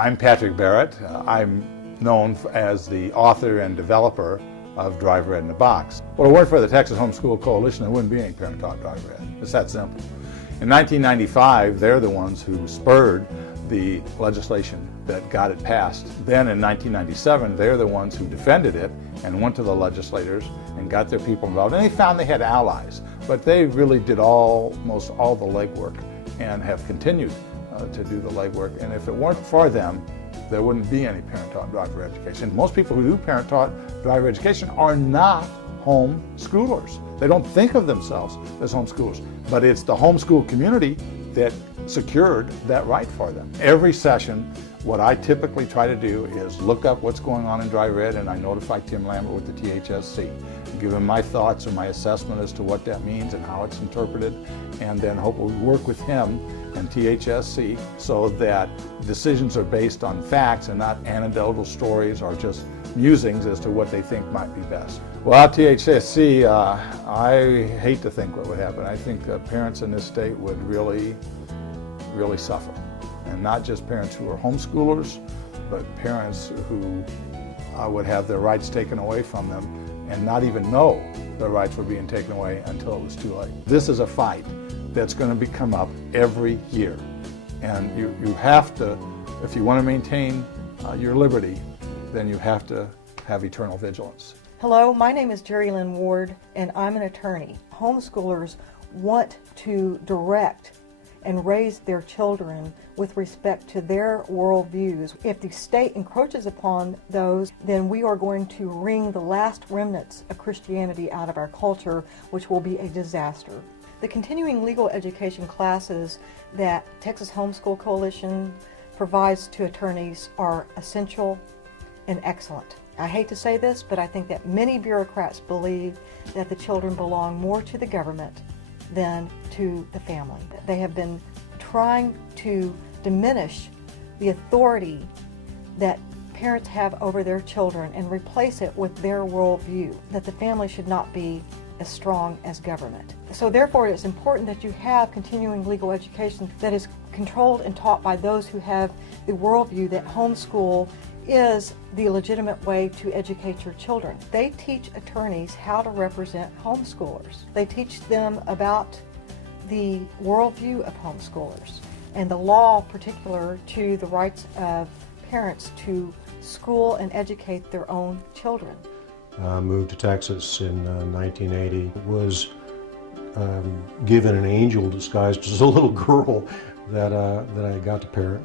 I'm Patrick Barrett. I'm known as the author and developer of Driver Ed in a Box. Well, if it weren't for the Texas Homeschool Coalition, there wouldn't be any parent-taught driver ed. It's that simple. In 1995, they're the ones who spurred the legislation that got it passed. Then in 1997, they're the ones who defended it and went to the legislators and got their people involved. And they found they had allies, but they really did almost all the legwork and have continued to do the legwork. And if it weren't for them, there wouldn't be any parent-taught driver education. Most people who do parent-taught driver education are not homeschoolers. They don't think of themselves as homeschoolers, but it's the homeschool community that secured that right for them. Every session, what I typically try to do is look up what's going on in driver ed, and I notify Tim Lambert with the THSC, give him my thoughts or my assessment as to what that means and how it's interpreted, and then hopefully work with him and THSC so that decisions are based on facts and not anecdotal stories or just musings as to what they think might be best. Well, at THSC, I hate to think what would happen. I think parents in this state would really suffer. And not just parents who are homeschoolers, but parents who would have their rights taken away from them and not even know their rights were being taken away until it was too late. This is a fight that's going to come up every year. And you have to, if you want to maintain your liberty, then you have to have eternal vigilance. Hello, my name is Jerry Lynn Ward, and I'm an attorney. Homeschoolers want to direct and raise their children with respect to their worldviews. If the state encroaches upon those, then we are going to wring the last remnants of Christianity out of our culture, which will be a disaster. The continuing legal education classes that Texas Homeschool Coalition provides to attorneys are essential and excellent. I hate to say this, but I think that many bureaucrats believe that the children belong more to the government than to the family. They have been trying to diminish the authority that parents have over their children and replace it with their worldview, that the family should not be as strong as government. So therefore, it's important that you have continuing legal education that is controlled and taught by those who have the worldview that homeschool is the legitimate way to educate your children. They teach attorneys how to represent homeschoolers. They teach them about the worldview of homeschoolers and the law particular to the rights of parents to school and educate their own children. I moved to Texas in 1980. Was given an angel disguised as a little girl that I got to parent.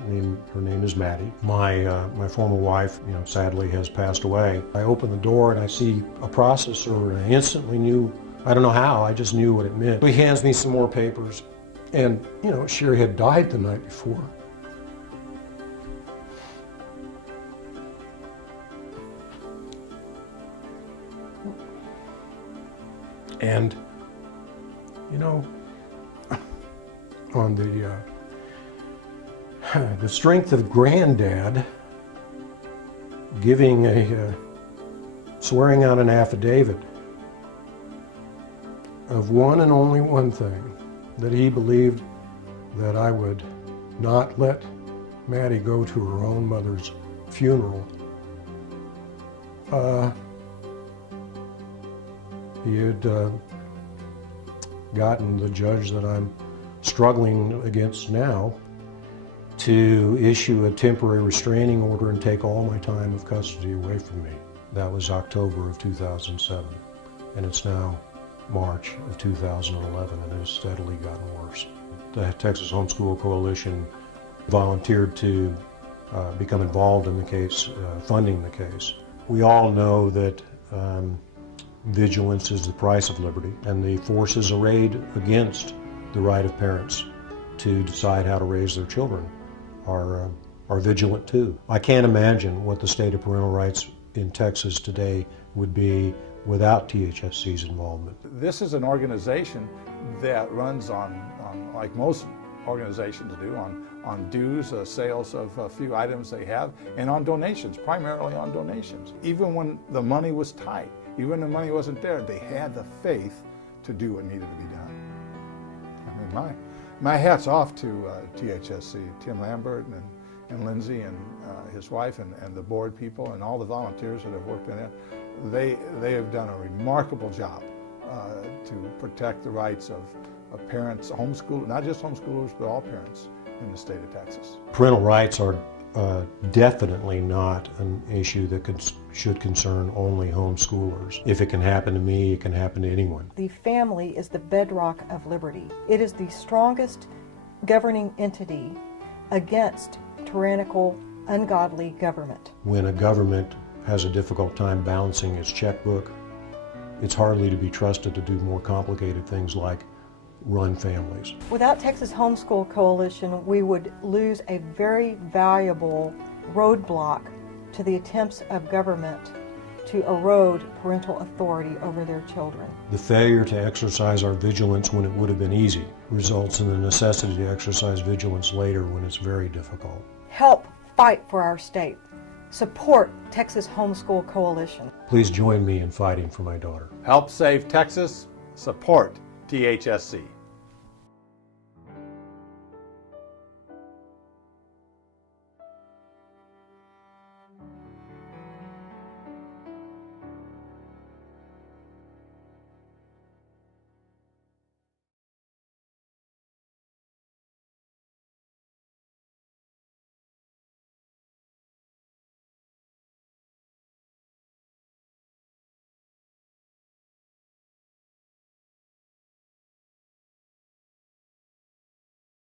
Her name is Maddie. My former wife, sadly has passed away. I opened the door and I see a processor, and I instantly knew, I don't know how, I just knew what it meant. He hands me some more papers, and Sherry had died the night before. And on the strength of Granddad giving swearing out an affidavit of one and only one thing, that he believed that I would not let Maddie go to her own mother's funeral. He had gotten the judge that I'm struggling against now to issue a temporary restraining order and take all my time of custody away from me. That was October of 2007, and it's now March of 2011, and it has steadily gotten worse. The Texas Homeschool Coalition volunteered to become involved in the case, funding the case. We all know that vigilance is the price of liberty, and the forces arrayed against the right of parents to decide how to raise their children are vigilant too. I can't imagine what the state of parental rights in Texas today would be without THSC's involvement. This is an organization that runs on like most organizations do, on dues, sales of a few items they have, and on donations, primarily on donations. Even when the money was tight, even when the money wasn't there, they had the faith to do what needed to be done. I mean, my hat's off to THSC, Tim Lambert and Lindsay and his wife and the board people and all the volunteers that have worked in it, they have done a remarkable job to protect the rights of parents, not just homeschoolers, but all parents in the state of Texas. Parental rights are definitely not an issue that should concern only homeschoolers. If it can happen to me, it can happen to anyone. The family is the bedrock of liberty. It is the strongest governing entity against tyrannical, ungodly government. When a government has a difficult time balancing its checkbook, it's hardly to be trusted to do more complicated things like run families. Without Texas Homeschool Coalition, we would lose a very valuable roadblock to the attempts of government to erode parental authority over their children. The failure to exercise our vigilance when it would have been easy results in the necessity to exercise vigilance later when it's very difficult. Help fight for our state. Support Texas Homeschool Coalition. Please join me in fighting for my daughter. Help save Texas. Support THSC.